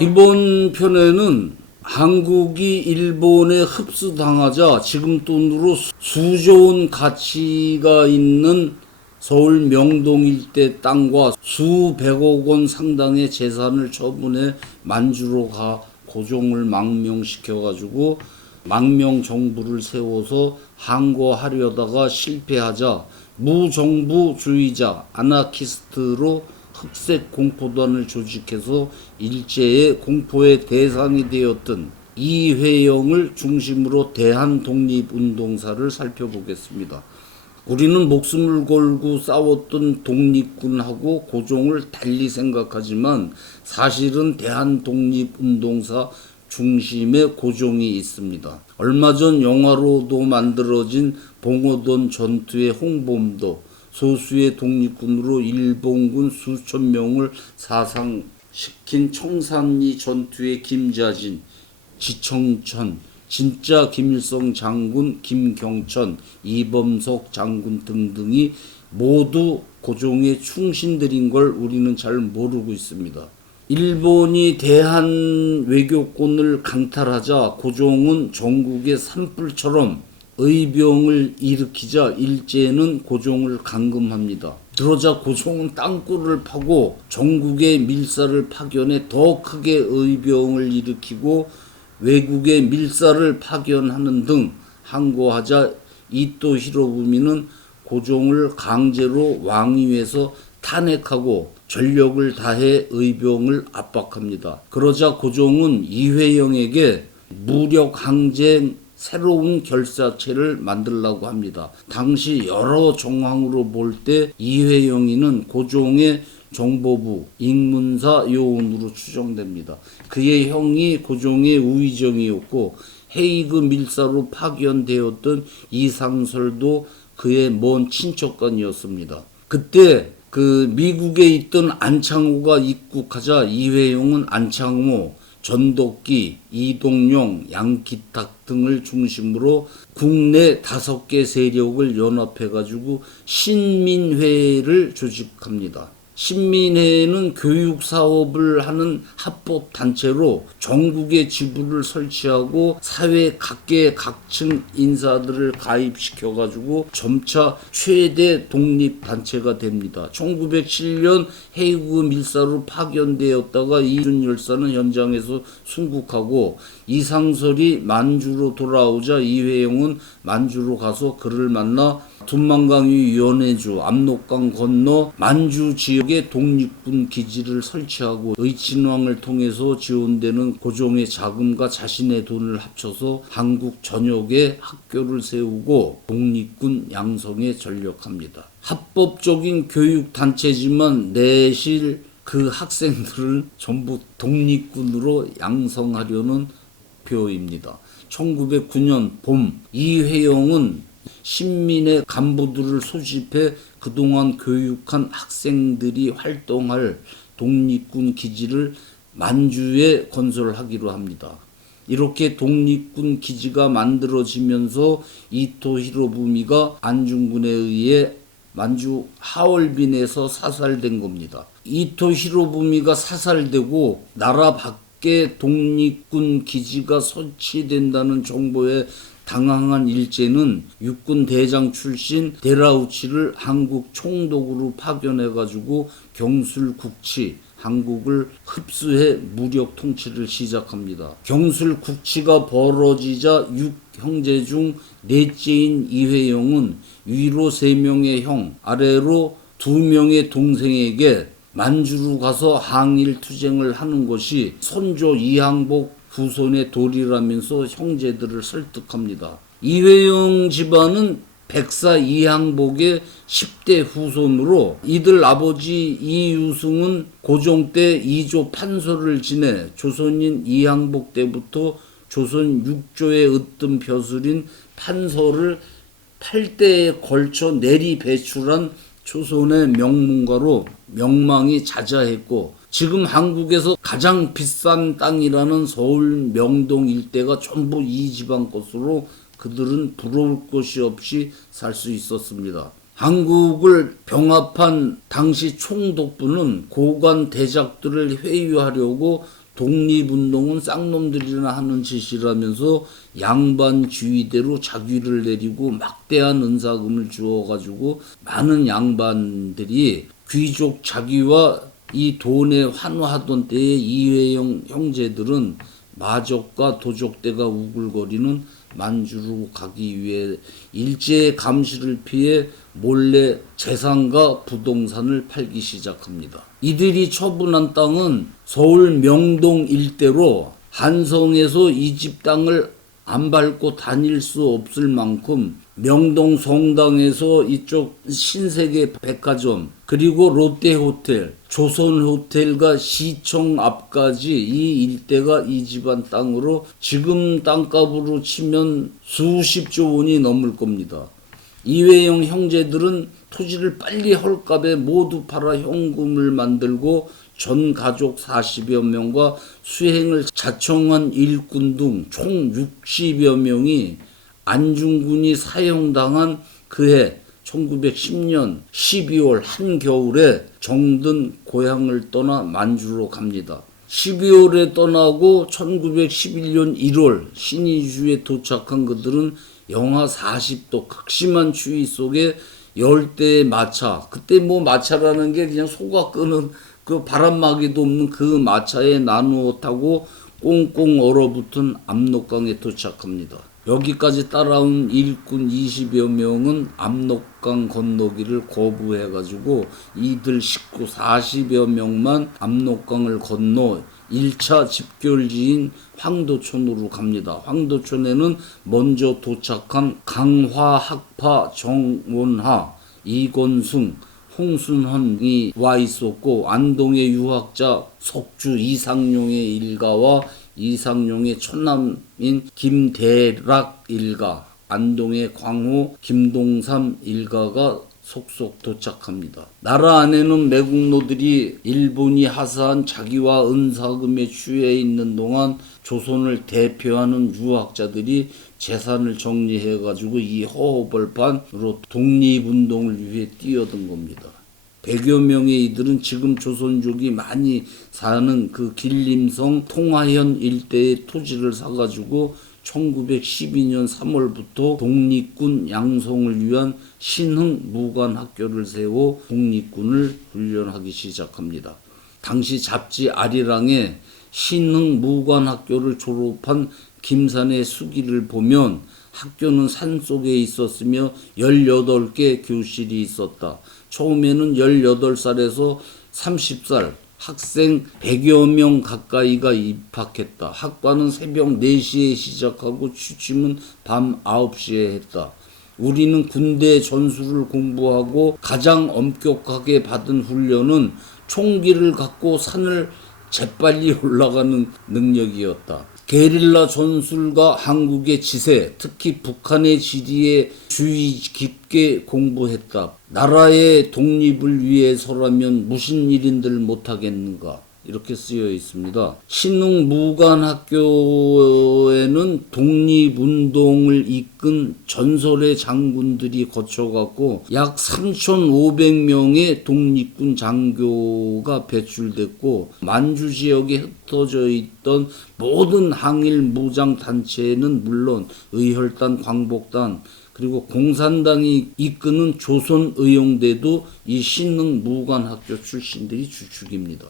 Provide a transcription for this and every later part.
이번 편에는 한국이 일본에 흡수당하자 지금 돈으로 수조원 가치가 있는 서울 명동 일대 땅과 수백억 원 상당의 재산을 처분해 만주로 가 고종을 망명시켜가지고 망명 정부를 세워서 항거하려다가 실패하자 무정부주의자 아나키스트로 흑색 공포단을 조직해서 일제의 공포의 대상이 되었던 이회영을 중심으로 대한 독립운동사를 살펴보겠습니다. 우리는 목숨을 걸고 싸웠던 독립군하고 고종을 달리 생각하지만 사실은 대한 독립운동사 중심에 고종이 있습니다. 얼마 전 영화로도 만들어진 봉오동 전투의 홍범도, 소수의 독립군으로 일본군 수천 명을 사상시킨 청산리 전투의 김자진, 지청천, 진짜 김일성 장군 김경천, 이범석 장군 등등이 모두 고종의 충신들인 걸 우리는 잘 모르고 있습니다. 일본이 대한 외교권을 강탈하자 고종은 전국의 산불처럼 의병을 일으키자 일제는 고종을 감금합니다. 그러자 고종은 땅굴을 파고 전국에 밀사를 파견해 더 크게 의병을 일으키고 외국에 밀사를 파견하는 등 항거하자 이토 히로부미는 고종을 강제로 왕위에서 탄핵하고 전력을 다해 의병을 압박합니다. 그러자 고종은 이회영에게 무력 항쟁 새로운 결사체를 만들려고 합니다. 당시 여러 정황으로 볼 때 이회영이는 고종의 정보부 ing문사 요원으로 추정됩니다. 그의 형이 고종의 우의정이었고 헤이그 밀사로 파견되었던 이상설도 그의 먼 친척간이었습니다. 그때 미국에 있던 안창호가 입국하자 이회용은 안창호, 전덕기, 이동용, 양기탁 등을 중심으로 국내 5개 세력을 연합해가지고 신민회를 조직합니다. 신민회는 교육사업을 하는 합법단체로 전국에 지부를 설치하고 사회 각계 각층 인사들을 가입시켜가지고 점차 최대 독립단체가 됩니다. 1907년 헤이그 밀사로 파견되었다가 이준 열사는 현장에서 순국하고 이상설이 만주로 돌아오자 이회영은 만주로 가서 그를 만나 둔만강 위 연해주, 압록강 건너 만주 지역에 독립군 기지를 설치하고 의친왕을 통해서 지원되는 고종의 자금과 자신의 돈을 합쳐서 한국 전역에 학교를 세우고 독립군 양성에 전력합니다. 합법적인 교육단체지만 내실 그 학생들을 전부 독립군으로 양성하려는 표입니다. 1909년 봄 이회영은 신민의 간부들을 소집해 그동안 교육한 학생들이 활동할 독립군 기지를 만주에 건설하기로 합니다. 이렇게 독립군 기지가 만들어지면서 이토 히로부미가 안중근에 의해 만주 하얼빈에서 사살된 겁니다. 이토 히로부미가 사살되고 나라 밖에 독립군 기지가 설치된다는 정보에 당황한 일제는 육군 대장 출신 데라우치를 한국 총독으로 파견해가지고 경술국치, 한국을 흡수해 무력 통치를 시작합니다. 경술국치가 벌어지자 6형제 중 넷째인 이회영은 위로 3명의 형, 아래로 2명의 동생에게 만주로 가서 항일 투쟁을 하는 것이 선조 이항복 후손의 도리라면서 형제들을 설득합니다. 이회영 집안은 백사 이항복의 10대 후손으로 이들 아버지 이유승은 고종 때 2조 판서를 지내 조선인 이항복 때부터 조선 6조의 으뜸 벼슬인 판서를 8대에 걸쳐 내리 배출한 조선의 명문가로 명망이 자자했고 지금 한국에서 가장 비싼 땅이라는 서울 명동 일대가 전부 이 집안 것으로 그들은 부러울 것이 없이 살 수 있었습니다. 한국을 병합한 당시 총독부는 고관 대작들을 회유하려고 독립운동은 쌍놈들이나 하는 짓이라면서 양반 주의대로 자귀를 내리고 막대한 은사금을 주어가지고 많은 양반들이 귀족 자귀와 이 돈에 환호하던 때에 이회영 형제들은 마족과 도적대가 우글거리는 만주로 가기 위해 일제의 감시를 피해 몰래 재산과 부동산을 팔기 시작합니다. 이들이 처분한 땅은 서울 명동 일대로 한성에서 이 집 땅을 안 밟고 다닐 수 없을 만큼 명동 성당에서 이쪽 신세계 백화점 그리고 롯데호텔, 조선호텔과 시청 앞까지 이 일대가 이 집안 땅으로 지금 땅값으로 치면 수십조 원이 넘을 겁니다. 이회영 형제들은 토지를 빨리 헐값에 모두 팔아 현금을 만들고 전 가족 40여 명과 수행을 자청한 일꾼 등 총 60여 명이 안중근이 사형당한 그해 1910년 12월 한겨울에 정든 고향을 떠나 만주로 갑니다. 12월에 떠나고 1911년 1월 신의주에 도착한 그들은 영하 40도 극심한 추위 속에 열대의 마차, 그때 뭐 마차라는 게 그냥 소가 끄는 그 바람막이도 없는 그 마차에 나누어 타고 꽁꽁 얼어붙은 압록강에 도착합니다. 여기까지 따라온 일꾼 20여 명은 압록강 건너기를 거부해가지고 이들 식구 40여 명만 압록강을 건너 1차 집결지인 황도촌으로 갑니다. 황도촌에는 먼저 도착한 강화학파 정원하, 이건승, 홍순헌이 와 있었고 안동의 유학자 석주 이상용의 일가와 이상용의 촌남인 김대락 일가, 안동의 광호 김동삼 일가가 속속 도착합니다. 나라 안에는 매국노들이 일본이 하사한 자기와 은사금에 취해 있는 동안 조선을 대표하는 유학자들이 재산을 정리해가지고 이 허허벌판으로 독립운동을 위해 뛰어든 겁니다. 100여 명의 이들은 지금 조선족이 많이 사는 그 길림성 통화현 일대의 토지를 사가지고 1912년 3월부터 독립군 양성을 위한 신흥 무관학교를 세워 독립군을 훈련하기 시작합니다. 당시 잡지 아리랑에 신흥 무관학교를 졸업한 김산의 수기를 보면 학교는 산속에 있었으며 18개 교실이 있었다. 처음에는 18살에서 30살 학생 100여 명 가까이가 입학했다. 학과는 새벽 4시에 시작하고 취침은 밤 9시에 했다. 우리는 군대 전술을 공부하고 가장 엄격하게 받은 훈련은 총기를 갖고 산을 재빨리 올라가는 능력이었다. 게릴라 전술과 한국의 지세, 특히 북한의 지리에 주의 깊게 공부했다. 나라의 독립을 위해서라면 무슨 일인들 못하겠는가, 이렇게 쓰여 있습니다. 신흥무관학교에는 독립운동을 이끈 전설의 장군들이 거쳐갔고 약 3,500명의 독립군 장교가 배출됐고 만주 지역에 흩어져 있던 모든 항일 무장 단체는 물론 의혈단, 광복단 그리고 공산당이 이끄는 조선의용대도 이 신흥무관학교 출신들이 주축입니다.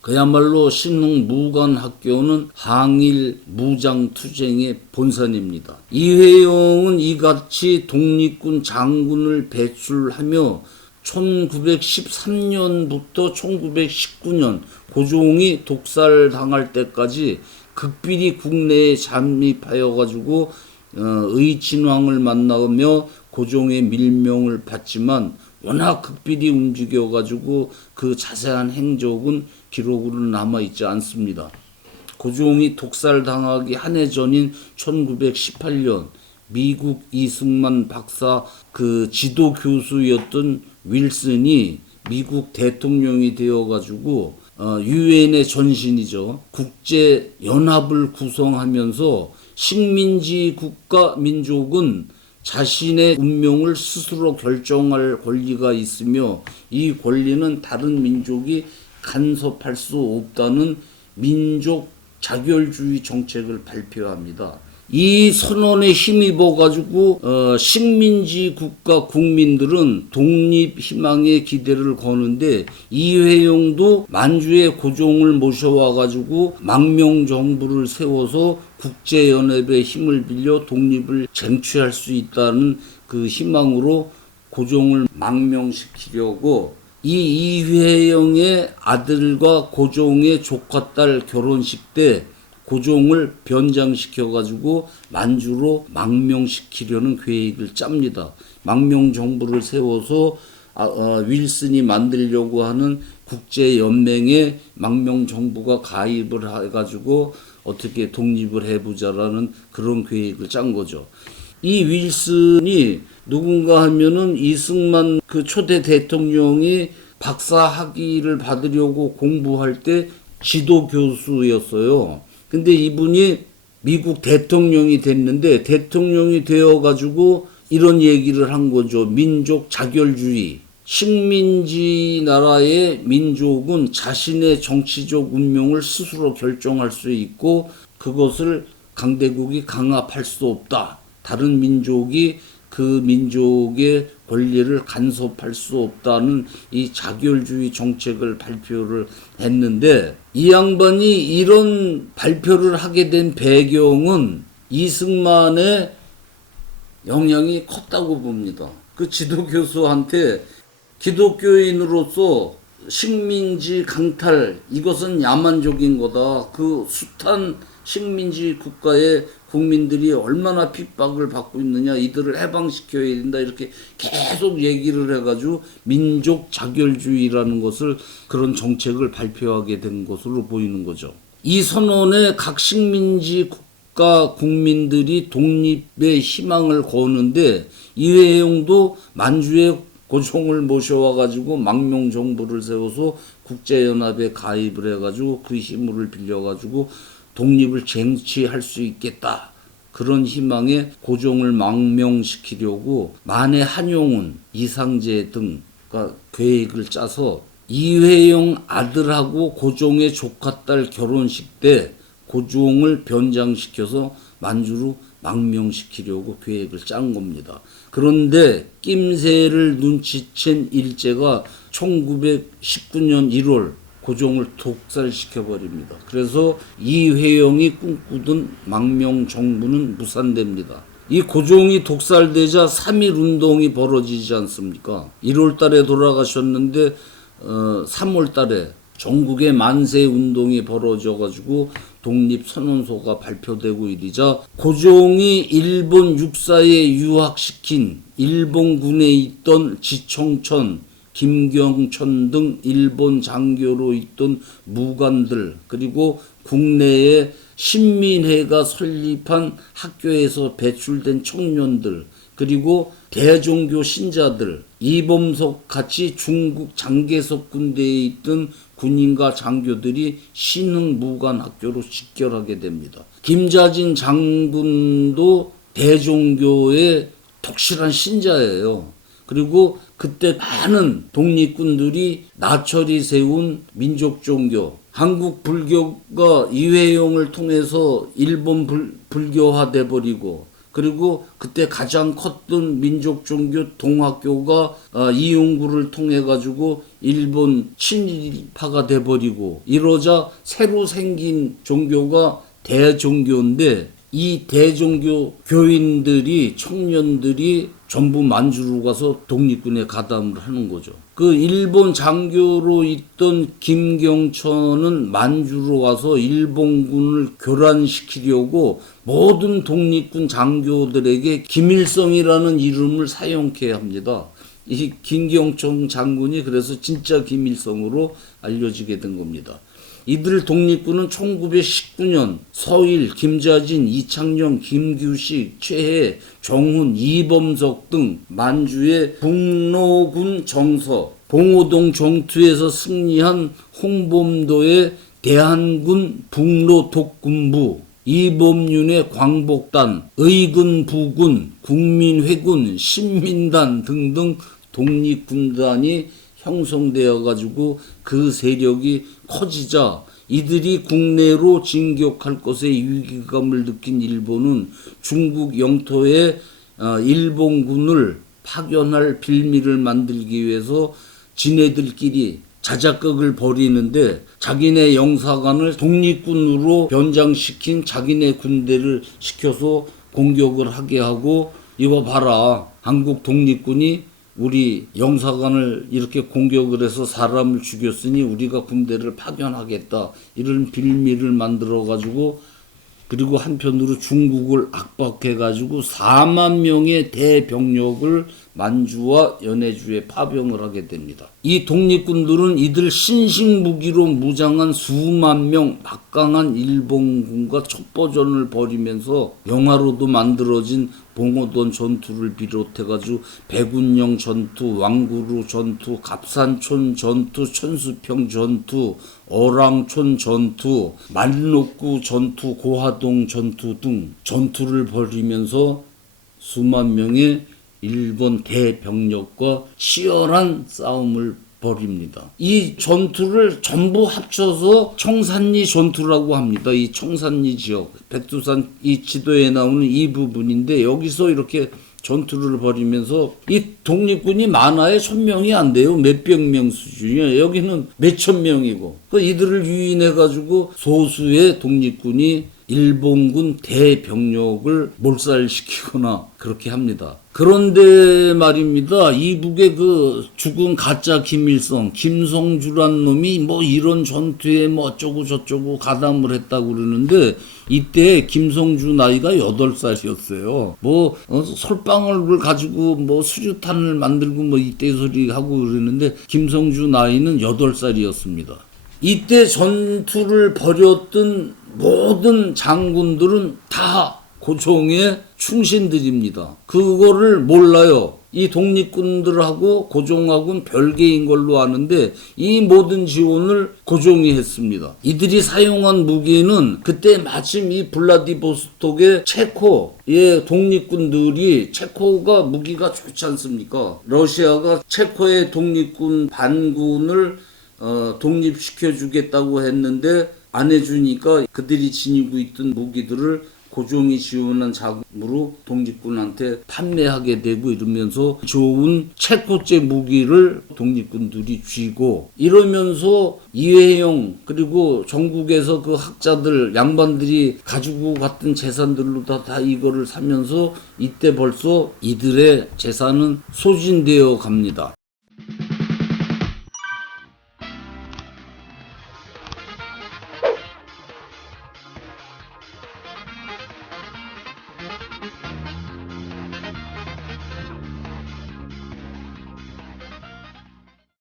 그야말로 신흥무관학교는 항일 무장투쟁의 본산입니다. 이회영은 이같이 독립군 장군을 배출하며 1913년부터 1919년 고종이 독살당할 때까지 극비리 국내에 잠입하여 가지고 의친왕을 만나며 고종의 밀명을 받지만 워낙 극비리 움직여 가지고 그 자세한 행적은 기록으로 남아있지 않습니다. 고종이 독살당하기 한 해 전인 1918년 미국 이승만 박사 그 지도 교수였던 윌슨이 미국 대통령이 되어가지고 유엔의 전신이죠. 국제 연합을 구성하면서 식민지 국가 민족은 자신의 운명을 스스로 결정할 권리가 있으며 이 권리는 다른 민족이 간섭할 수 없다는 민족 자결주의 정책을 발표합니다. 이 선언에 힘입어 가지고 식민지 국가 국민들은 독립 희망의 기대를 거는데 이회용도 만주의 고종을 모셔와 가지고 망명 정부를 세워서 국제연합의 힘을 빌려 독립을 쟁취할 수 있다는 그 희망으로 고종을 망명시키려고 이 이회영의 아들과 고종의 조카 딸 결혼식 때 고종을 변장시켜 가지고 만주로 망명시키려는 계획을 짭니다. 망명 정부를 세워서 윌슨이 만들려고 하는 국제연맹에 망명 정부가 가입을 해가지고 어떻게 독립을 해보자라는 그런 계획을 짠 거죠. 이 윌슨이 누군가 하면은 이승만 그 초대 대통령이 박사 학위를 받으려고 공부할 때 지도 교수였어요. 근데 이분이 미국 대통령이 됐는데 대통령이 되어가지고 이런 얘기를 한 거죠. 민족 자결주의. 식민지 나라의 민족은 자신의 정치적 운명을 스스로 결정할 수 있고 그것을 강대국이 강압할 수 없다. 다른 민족이 그 민족의 권리를 간섭할 수 없다는 이 자결주의 정책을 발표를 했는데 이 양반이 이런 발표를 하게 된 배경은 이승만의 영향이 컸다고 봅니다. 그 지도교수한테 기독교인으로서 식민지 강탈 이것은 야만적인 거다. 그 숱한 식민지 국가의 국민들이 얼마나 핍박을 받고 있느냐 이들을 해방시켜야 된다 이렇게 계속 얘기를 해가지고 민족 자결주의라는 것을 그런 정책을 발표하게 된 것으로 보이는 거죠. 이 선언에 각 식민지 국가 국민들이 독립의 희망을 거는데 이회용도 만주에 고종을 모셔와가지고 망명 정부를 세워서 국제연합에 가입을 해가지고 그 힘을 빌려가지고 독립을 쟁취할 수 있겠다. 그런 희망에 고종을 망명시키려고 만해 한용운, 이상제 등과 계획을 짜서 이회용 아들하고 고종의 조카 딸 결혼식 때 고종을 변장시켜서 만주로 망명시키려고 계획을 짠 겁니다. 그런데 낌새를 눈치챈 일제가 1919년 1월 고종을 독살시켜버립니다. 그래서 이회영이 꿈꾸던 망명 정부는 무산됩니다. 이 고종이 독살되자 3.1 운동이 벌어지지 않습니까? 1월 달에 돌아가셨는데 3월 달에 전국에 만세 운동이 벌어져가지고 독립선언서가 발표되고 이르자 고종이 일본 육사에 유학시킨 일본군에 있던 지청천, 김경천 등 일본 장교로 있던 무관들 그리고 국내에 신민회가 설립한 학교에서 배출된 청년들 그리고 대종교 신자들 이범석 같이 중국 장개석 군대에 있던 군인과 장교들이 신흥무관학교로 직결하게 됩니다. 김자진 장군도 대종교의 독실한 신자예요. 그리고 그때 많은 독립군들이 나철이 세운 민족종교 한국 불교가 이회용을 통해서 일본 불교화돼 버리고 그리고 그때 가장 컸던 민족종교 동학교가 이용구를 통해 가지고 일본 친일파가 돼 버리고 이러자 새로 생긴 종교가 대종교인데 이 대종교 교인들이 청년들이 전부 만주로 가서 독립군에 가담을 하는 거죠. 그 일본 장교로 있던 김경천은 만주로 가서 일본군을 교란시키려고 모든 독립군 장교들에게 김일성이라는 이름을 사용케 합니다. 이 김경천 장군이 그래서 진짜 김일성으로 알려지게 된 겁니다. 이들 독립군은 1919년 서일, 김자진, 이창영, 김규식, 최해, 정훈, 이범석 등 만주의 북로군 정서, 봉오동 정투에서 승리한 홍범도의 대한군 북로 독군부, 이범윤의 광복단, 의군 부군, 국민회군, 신민단 등등 독립군단이 형성되어 가지고 그 세력이 커지자 이들이 국내로 진격할 것에 위기감을 느낀 일본은 중국 영토에 일본군을 파견할 빌미를 만들기 위해서 지네들끼리 자작극을 벌이는데 자기네 영사관을 독립군으로 변장시킨 자기네 군대를 시켜서 공격을 하게 하고 이거 봐라. 한국 독립군이 우리 영사관을 이렇게 공격을 해서 사람을 죽였으니 우리가 군대를 파견하겠다. 이런 빌미를 만들어 가지고 그리고 한편으로 중국을 압박해 가지고 4만 명의 대병력을 만주와 연해주에 파병을 하게 됩니다. 이 독립군들은 이들 신식무기로 무장한 수만 명 막강한 일본군과 첩보전을 벌이면서 영화로도 만들어진 봉오동 전투를 비롯해가지고 백운령 전투, 왕구루 전투, 갑산촌 전투, 천수평 전투, 어랑촌 전투, 만록구 전투, 고하동 전투 등 전투를 벌이면서 수만 명의 일본 대병력과 치열한 싸움을 벌입니다. 이 전투를 전부 합쳐서 청산리 전투라고 합니다. 이 청산리 지역, 백두산 이 지도에 나오는 이 부분인데 여기서 이렇게 전투를 벌이면서 이 독립군이 많아야 1000명이 안 돼요. 몇백 명 수준이에요. 여기는 몇천 명이고 이들을 유인해가지고 소수의 독립군이 일본군 대병력을 몰살시키거나 그렇게 합니다. 그런데 말입니다. 이북의 그 죽은 가짜 김일성, 김성주란 놈이 뭐 이런 전투에 뭐 어쩌고 저쩌고 가담을 했다고 그러는데 이때 김성주 나이가 8살이었어요. 솔방울을 가지고 뭐 수류탄을 만들고 뭐 이때 소리 하고 그러는데 김성주 나이는 8살이었습니다. 이때 전투를 벌였던 모든 장군들은 다 고종의 충신들입니다. 그거를 몰라요. 이 독립군들하고 고종하고는 별개인 걸로 아는데 이 모든 지원을 고종이 했습니다. 이들이 사용한 무기는 그때 마침 이 블라디보스톡의 체코의 독립군들이 체코가 무기가 좋지 않습니까? 러시아가 체코의 독립군 반군을 독립시켜 주겠다고 했는데 안 해주니까 그들이 지니고 있던 무기들을 고종이 지원한 자금으로 독립군한테 판매하게 되고 이러면서 좋은 체코제 무기를 독립군들이 쥐고 이러면서 이회영 그리고 전국에서 그 학자들 양반들이 가지고 갔던 재산들로 다 이거를 사면서 이때 벌써 이들의 재산은 소진되어 갑니다.